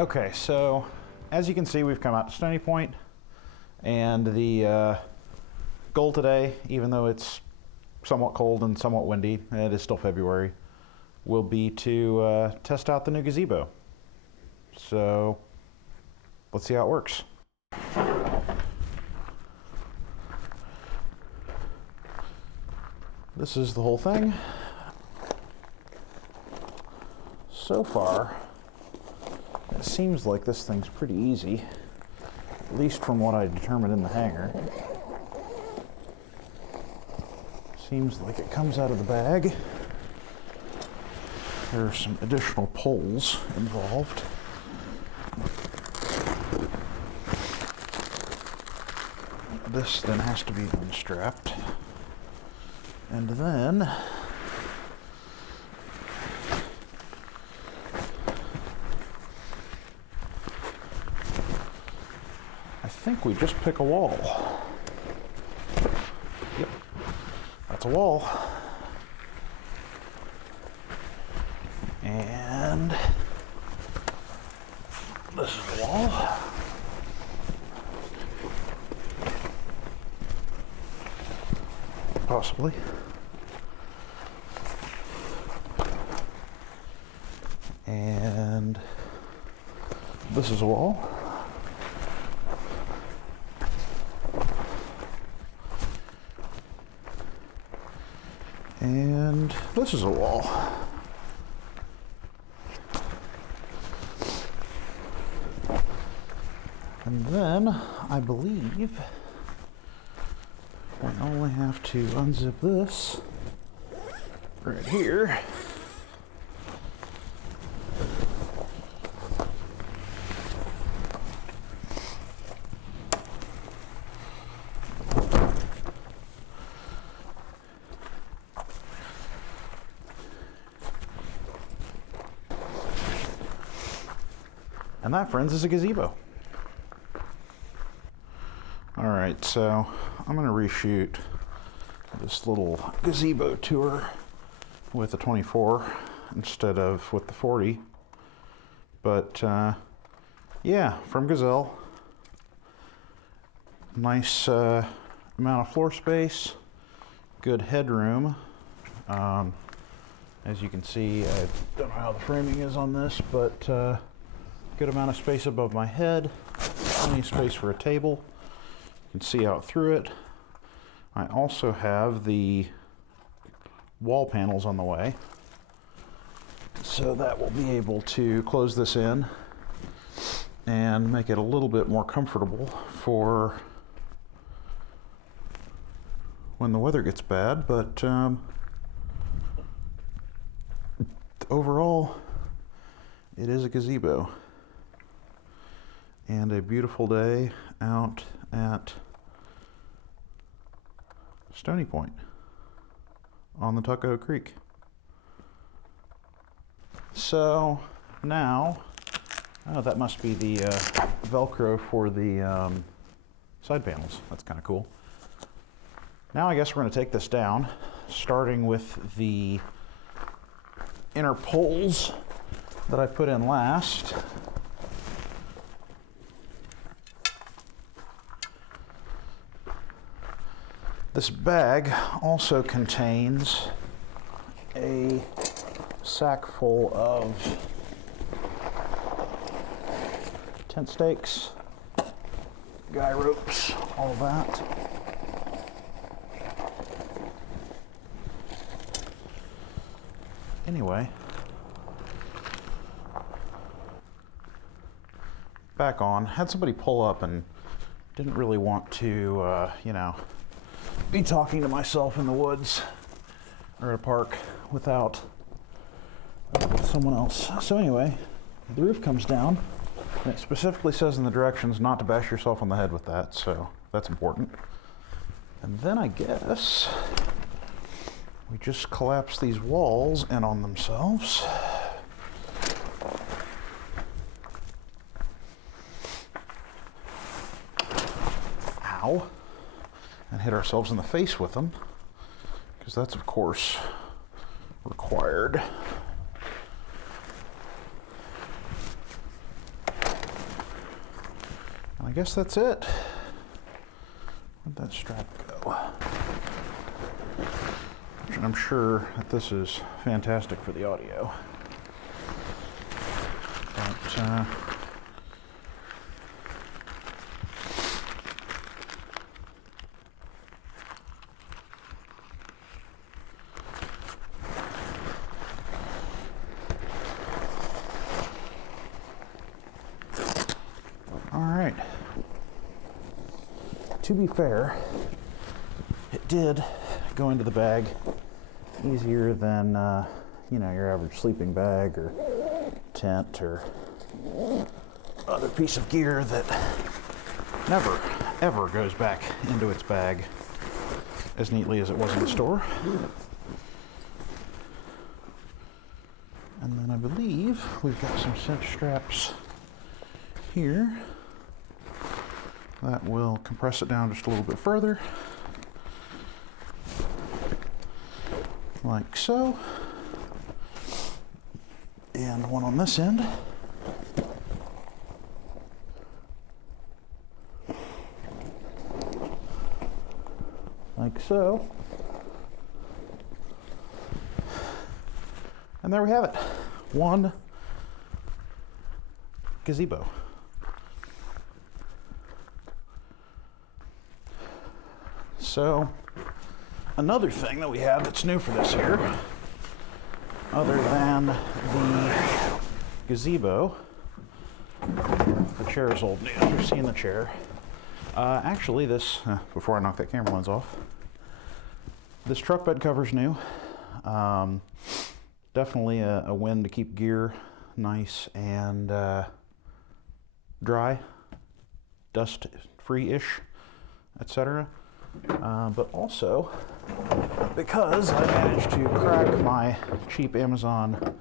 Okay, so as you can see, we've come out to Stony Point, and the goal today, even though it's somewhat cold and somewhat windy, and it is still February, will be to test out the new gazebo. So let's see how it works. This is the whole thing. So far, it seems like this thing's pretty easy, at least from what I determined in the hangar. Seems like it comes out of the bag. There are some additional poles involved. This then has to be unstrapped. And then I think we just pick a wall. Yep, that's a wall. And this is the wall. Possibly. And this is a wall. And this is a wall. And then I believe we only have to unzip this right here. And that, friends, is a gazebo. All right, so I'm gonna reshoot this little gazebo tour with the 24 instead of with the 40. But yeah, from Gazelle. Nice amount of floor space, good headroom. As you can see, I don't know how the framing is on this, but good amount of space above my head, plenty of space for a table. You can see out through it. I also have the wall panels on the way, so that will be able to close this in and make it a little bit more comfortable for when the weather gets bad. But overall, it is a gazebo. And a beautiful day out at Stony Point on the Tuckahoe Creek. So now, oh, that must be the Velcro for the side panels. That's kind of cool. Now I guess we're going to take this down, starting with the inner poles that I put in last. This bag also contains a sack full of tent stakes, guy ropes, all that. Anyway, back on. Had somebody pull up and didn't really want to, you know, be talking to myself in the woods or at a park without with someone else. So anyway, the roof comes down, and it specifically says in the directions not to bash yourself on the head with that, so that's important. And then I guess we just collapse these walls in on themselves. Ow. And hit ourselves in the face with them, because that's of course required. I guess that's it. Where'd that strap go? And I'm sure that this is fantastic for the audio. But, all right. To be fair, it did go into the bag easier than, you know, your average sleeping bag or tent or other piece of gear that never, ever goes back into its bag as neatly as it was in the store. And then I believe we've got some cinch straps here that will compress it down just a little bit further, like so. And one on this end. Like so. And there we have it. One gazebo. So, another thing that we have that's new for this year, other than the gazebo, the chair is old news. You're seeing the chair. Actually, this, before I knock that camera lens off, this truck bed cover's new. Definitely a win to keep gear nice and dry, dust-free-ish, etc. But also, because I managed to crack my cheap Amazon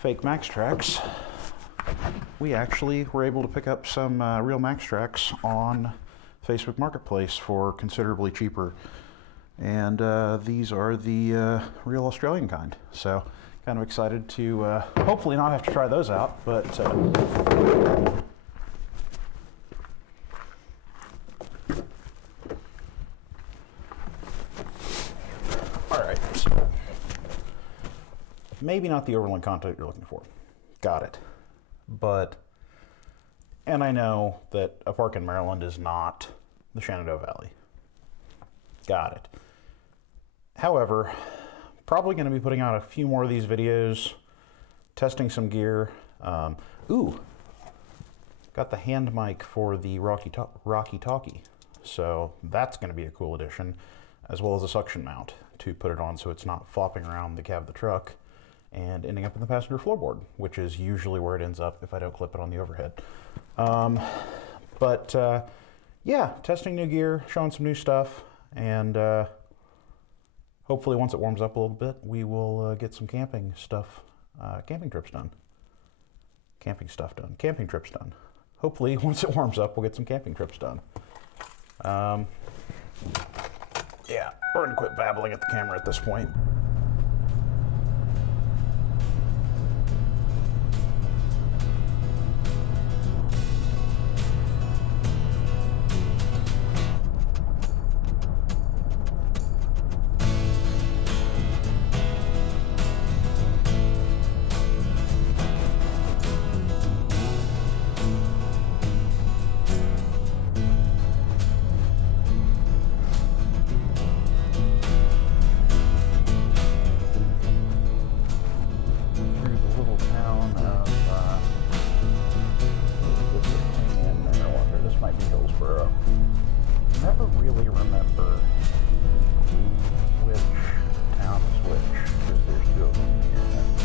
fake Max Tracks, we actually were able to pick up some real Max Tracks on Facebook Marketplace for considerably cheaper. And these are the real Australian kind. So, kind of excited to hopefully not have to try those out, but alright, so maybe not the overland content you're looking for. Got it. But, and I know that a park in Maryland is not the Shenandoah Valley. Got it. However, probably going to be putting out a few more of these videos, testing some gear. Ooh, got the hand mic for the Rocky Talkie. So that's going to be a cool addition, as well as a suction mount to put it on so it's not flopping around the cab of the truck and ending up in the passenger floorboard, which is usually where it ends up if I don't clip it on the overhead. Yeah, testing new gear, showing some new stuff, and hopefully once it warms up a little bit, we will get some camping stuff, camping trips done. Camping trips done. Hopefully once it warms up, we'll get some camping trips done. Yeah, we're gonna quit babbling at the camera at this point. Never really remember which town is which, because there's two of them here.